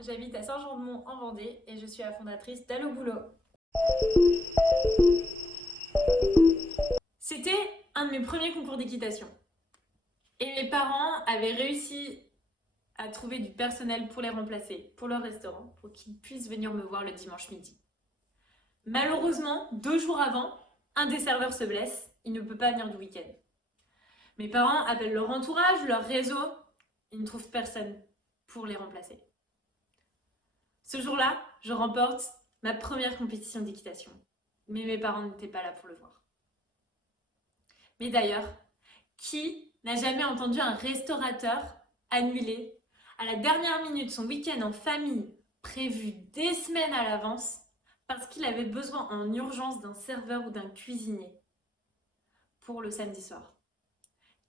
j'habite à Saint-Jean-de-Mont en Vendée et je suis la fondatrice d'Allo Boulot. C'était un de mes premiers concours d'équitation. Et mes parents avaient réussi à trouver du personnel pour les remplacer, pour leur restaurant, pour qu'ils puissent venir me voir le dimanche midi. Malheureusement, 2 jours avant, un des serveurs se blesse, il ne peut pas venir du week-end. Mes parents appellent leur entourage, leur réseau, ils ne trouvent personne pour les remplacer. Ce jour-là, je remporte ma première compétition d'équitation. Mais mes parents n'étaient pas là pour le voir. Mais d'ailleurs, qui n'a jamais entendu un restaurateur annuler à la dernière minute son week-end en famille prévu des semaines à l'avance parce qu'il avait besoin en urgence d'un serveur ou d'un cuisinier pour le samedi soir?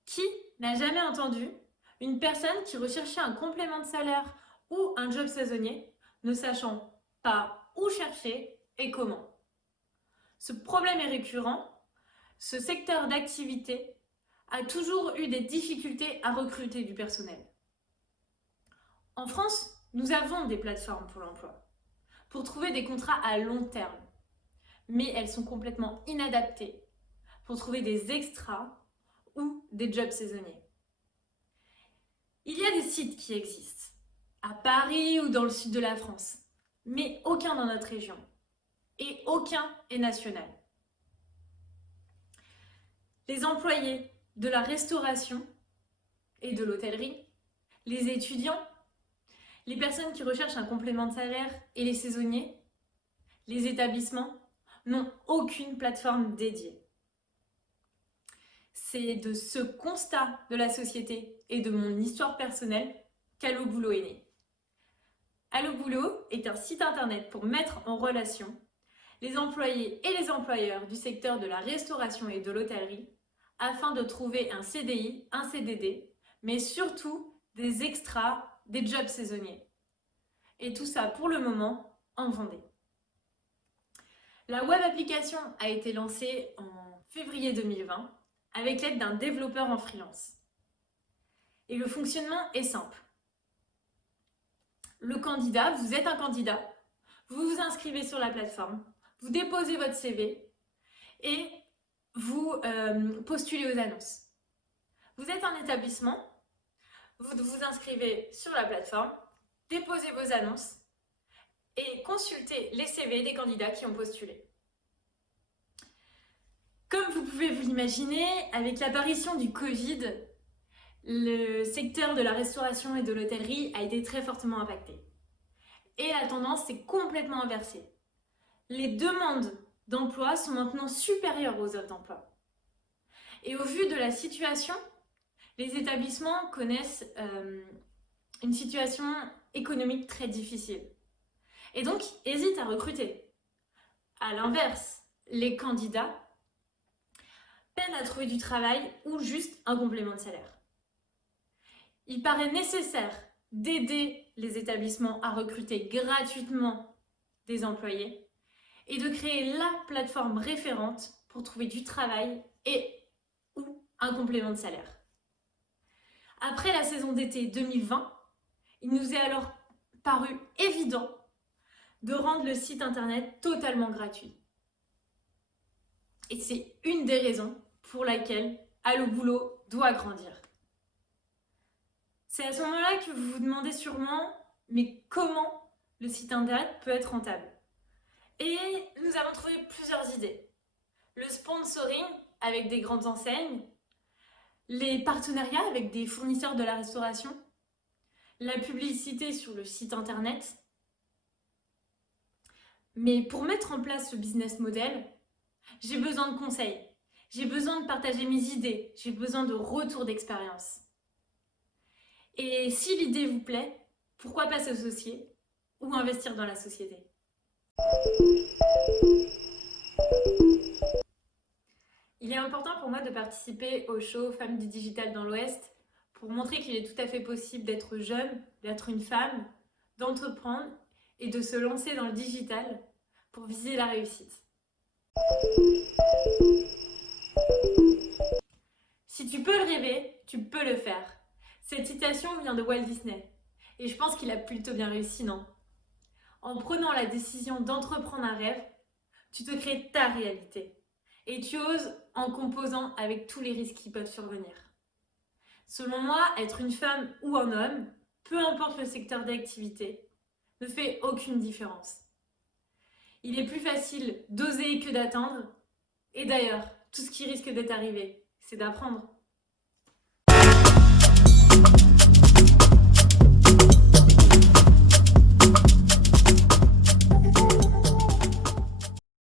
Qui n'a jamais entendu une personne qui recherchait un complément de salaire ou un job saisonnier, ne sachant pas où chercher et comment? Ce problème est récurrent. Ce secteur d'activité a toujours eu des difficultés à recruter du personnel. En France, nous avons des plateformes pour l'emploi pour trouver des contrats à long terme, mais elles sont complètement inadaptées pour trouver des extras ou des jobs saisonniers. Il y a des sites qui existent, à Paris ou dans le sud de la France, mais aucun dans notre région, et aucun est national. Les employés de la restauration et de l'hôtellerie, les étudiants, les personnes qui recherchent un complément de salaire et les saisonniers, les établissements n'ont aucune plateforme dédiée. C'est de ce constat de la société et de mon histoire personnelle qu'Allo Boulot est né. Allo Boulot est un site internet pour mettre en relation les employés et les employeurs du secteur de la restauration et de l'hôtellerie afin de trouver un CDI, un CDD, mais surtout des extras, des jobs saisonniers. Et tout ça pour le moment en Vendée. La web application a été lancée en février 2020 avec l'aide d'un développeur en freelance. Et le fonctionnement est simple. Le candidat, vous êtes un candidat, vous vous inscrivez sur la plateforme, vous déposez votre CV et vous postulez aux annonces. Vous êtes un établissement, vous vous inscrivez sur la plateforme, déposez vos annonces et consultez les CV des candidats qui ont postulé. Comme vous pouvez vous l'imaginer, avec l'apparition du Covid, le secteur de la restauration et de l'hôtellerie a été très fortement impacté. Et la tendance s'est complètement inversée. Les demandes d'emploi sont maintenant supérieures aux offres d'emploi. Et au vu de la situation, les établissements connaissent une situation économique très difficile. Et donc, hésitent à recruter. À l'inverse, les candidats peinent à trouver du travail ou juste un complément de salaire. Il paraît nécessaire d'aider les établissements à recruter gratuitement des employés et de créer la plateforme référente pour trouver du travail et ou un complément de salaire. Après la saison d'été 2020, il nous est alors paru évident de rendre le site internet totalement gratuit. Et c'est une des raisons pour laquelle Allo Boulot doit grandir. C'est à ce moment-là que vous vous demandez sûrement, mais comment le site internet peut être rentable? Et nous avons trouvé plusieurs idées. Le sponsoring avec des grandes enseignes, les partenariats avec des fournisseurs de la restauration, la publicité sur le site internet. Mais pour mettre en place ce business model, j'ai besoin de conseils, j'ai besoin de partager mes idées, j'ai besoin de retours d'expérience. Et si l'idée vous plaît, pourquoi pas s'associer ou investir dans la société? Il est important pour moi de participer au show Femmes du Digital dans l'Ouest pour montrer qu'il est tout à fait possible d'être jeune, d'être une femme, d'entreprendre et de se lancer dans le digital pour viser la réussite. Si tu peux le rêver, tu peux le faire. Cette citation vient de Walt Disney. Et je pense qu'il a plutôt bien réussi, non? En prenant la décision d'entreprendre un rêve, tu te crées ta réalité. Et tu oses en composant avec tous les risques qui peuvent survenir. Selon moi, être une femme ou un homme, peu importe le secteur d'activité, ne fait aucune différence. Il est plus facile d'oser que d'attendre. Et d'ailleurs, tout ce qui risque d'être arrivé, c'est d'apprendre.